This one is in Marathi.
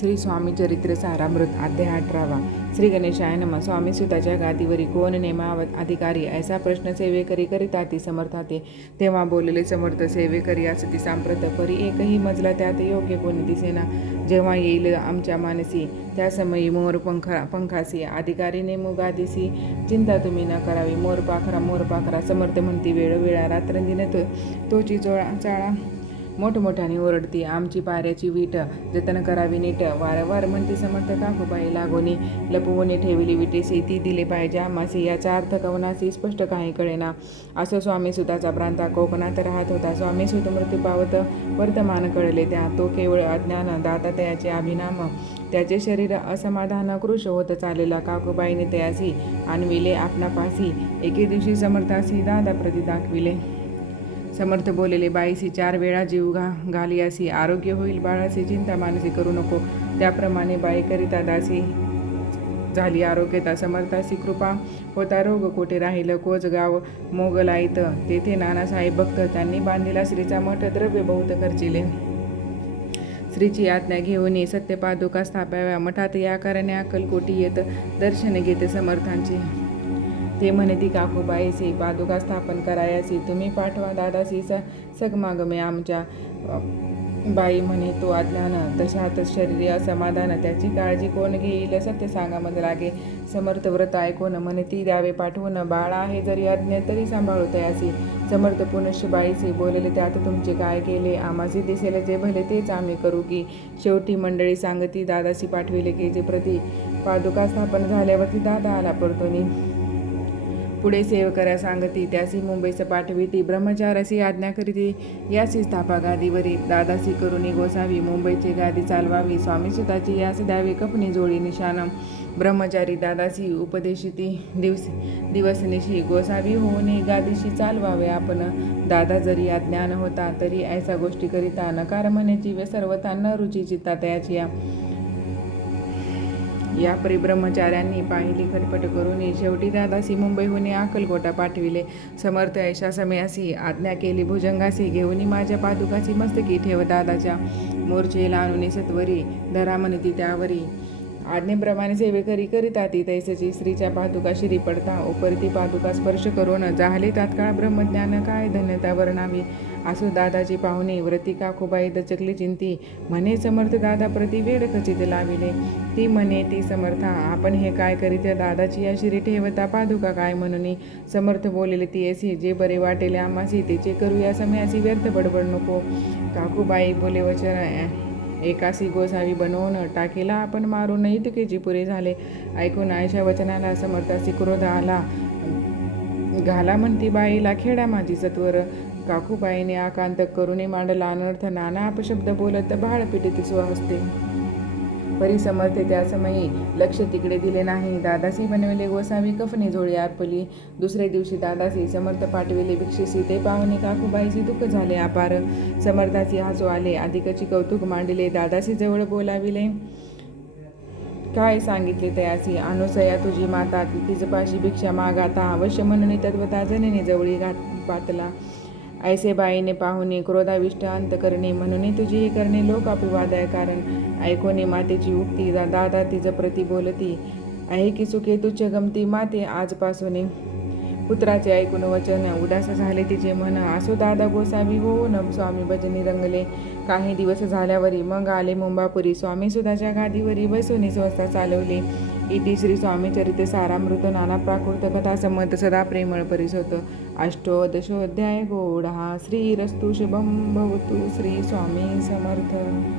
श्री स्वामी चरित्र सारामृत अध्याय 18। श्री गणेशाय नमः। स्वामी सुताच्या गादीवरी कोण नेमावत अधिकारी, ऐसा प्रश्न सेवेकरी करिता ती समर्थाते। तेव्हा बोलले समर्थ, सेवेकरी असती सांप्रत, परी एकही मजला त्यात योग्य कोणी दिसेना। जेव्हा येईल आमच्या मानसी, त्या समयी मोर पंखासी, अधिकारी नेमू गादीसी, चिंता तुम्ही न करावी। मोर पाखरा समर्थ म्हणती, वेळोवेळा रात्रंदिन तोची चाळा मोठमोठ्याने ओरडती, आमची पाऱ्याची वीट जतन करावी नीट। वारंवार म्हणती समर्थ, काकूबाई लागोनी लपवून ठेवली विटेसी, ती दिले पाहिजे आम्हासी। याचा अर्थ कवनासी स्पष्ट काही कळेना। असो स्वामी सुताचा प्रांता कोकणात राहत होता। स्वामी सुत मृत्यू पावत वर्तमान कळले त्या, तो केवळ अज्ञान दाता त्याचे अभिनाम, त्याचे शरीर असमाधान कृश होत चाललेला। काकूबाईने तयासी आणविले आपणापासी, एके दिवशी समर्थासी दादा प्रती दाखविले। समर्थ बोलले, बाईसी 4 वेळा जीव घालियासी, आरोग्य होईल बाळासी, चिंता मानसी करू नको। त्याप्रमाणे बाई करिता दासी झाली आरोग्यता। समर्थासी कृपा होता रोग कोठे राहिलं, कोच गाव मोगलाईत, तेथे नानासाहेब भक्त, त्यांनी बांधिला श्रीचा मठ, द्रव्य बहुत खर्चिले। श्रीची आज्ञा घेऊन सत्यपादुका स्थापाव्या मठात, या कारणे अक्कलकोटी येत दर्शन घेते समर्थांचे। ते म्हणती, काकूबाईसी पादुका स्थापन करायासी, तुम्ही पाठवा दादासी सगमागमे आमच्या। बाई म्हणे, तो अज्ञान तशातच शरीरी असमाधान, त्याची काळजी कोण घेईल, सत्य सांगा मज लागे। समर्थ व्रत ऐकून म्हणती, द्यावे पाठवून, बाळ आहे जरी अज्ञ तरी सांभाळू तयासी। समर्थ पुनश्च बाईसी बोलले, त्यात तुमचे काय केले, आम्हासी दिसेल जे भले तेच आम्ही करू की। शेवटी मंडळी सांगती, दादासी पाठविले की जे प्रति पादुका स्थापन झाल्यावरती दादा आला परतोनी। पुढे सेवकऱ्या सांगती, त्यासी मुंबईस पाठविती, ब्रह्मचारासी आज्ञा करीती, यासी स्थापा गादीवरी, दादासी करुणी गोसावी, मुंबईची गादी चालवावी। स्वामी सुताची यास द्यावी कपणी जोडी निशान, ब्रह्मचारी दादासी उपदेशिती, दिवसनिशी गोसावी होऊन गादीशी चालवावे आपण। दादा जरी अज्ञान होता तरी ऐसा गोष्टी करिता, नकार म्हणेची सर्वथा न रुची चित्ता तयाची। या परी ब्रह्मचार्यांनी पाहिली खटपट करून, शेवटी दादासी मुंबईहून अक्कलकोटा पाठविले। समर्थ ऐशा समयासी आज्ञा केली भुजंगासी, घेऊन माझ्या पादुकासी मस्तकी ठेव दादाच्या। मोर्चेला आणून सत्वरी धरा म्हणती त्यावरी, आज्ञेप्रमाणे सेवेकरी करिता ती तैसची। श्रीच्या पादुका शिरी पडता उपरती पादुका स्पर्श करून, झाले तात्काळ ब्रह्मज्ञान, काय धन्यता वर्णावी। असो दादाची पाहुणे व्रती काकूबाई दचकली चिंती, म्हणे समर्थ दादा प्रति वेळ खचित लाविले। ती म्हणे ती समर्था, आपण हे काय करीत, दादाची या शिरी ठेवता पादुका काय म्हणून। समर्थ बोलले, ती असी जे बरे वाटेले आम्हासी, तेचे करू या समयासी, व्यर्थ बडबड नको। काकूबाई बोले वचन, एकासी गोसावी बनवून टाकेला आपण मारून, इतकेची पुरे झाले। ऐकून आयशा वचनाला समर्थासी क्रोध आला, घाला म्हणती बाईला खेडा माझी सत्वर। काकूबाईने आकांतक करुणी मांडला अनर्थ, नाना अपशब्द बोलत भाळ पिटीत स्वहस्ते। परी समर्थे त्या समयी लक्ष तिकडे दिले नाही, दादासी बनविले गोसावी, कफनी झोळी अर्पली। दुसरे दिवशी दादासी समर्थ पाठविले भिक्षेसी, ते पाहुणे काकूबाईचे दुःख झाले अपार। समर्थासी हसू आले, अधिकची कौतुक मांडिले, दादासी जवळ बोलाविले, काय सांगितले तयासी। अनुसया तुझी माता, तिजपाशी भिक्षा मागाता, अवश्य म्हणून तत्वता जननी जवळी पातला। ऐसे बाईने पाहुणे क्रोधाविष्ट अंतकरणी, म्हणून तुझी हे करणे लोक अपिवादय कारण। ऐकोनी मातेची उक्ती दादा तिज प्रति बोलती, आहे की सुखे तुच्छ गमती माते आजपासून। पुत्राचे ऐकून वचन उदास झाले तिचे मन, असो दादा गोसावी होऊन स्वामी भजनी रंगले। काही दिवस झाल्यावरी मग आले मुंबापुरी, स्वामी सुताच्या गादीवरी बसून संस्था चालवली। इति श्री स्वामी चरित्र सारामृत नाना प्राकृत कथा संमत सदा प्रेमळ परिसोत। अष्टोदशोऽध्याय गौडः। श्रीरस्तु शुभं भवतु। श्री स्वामी समर्थ।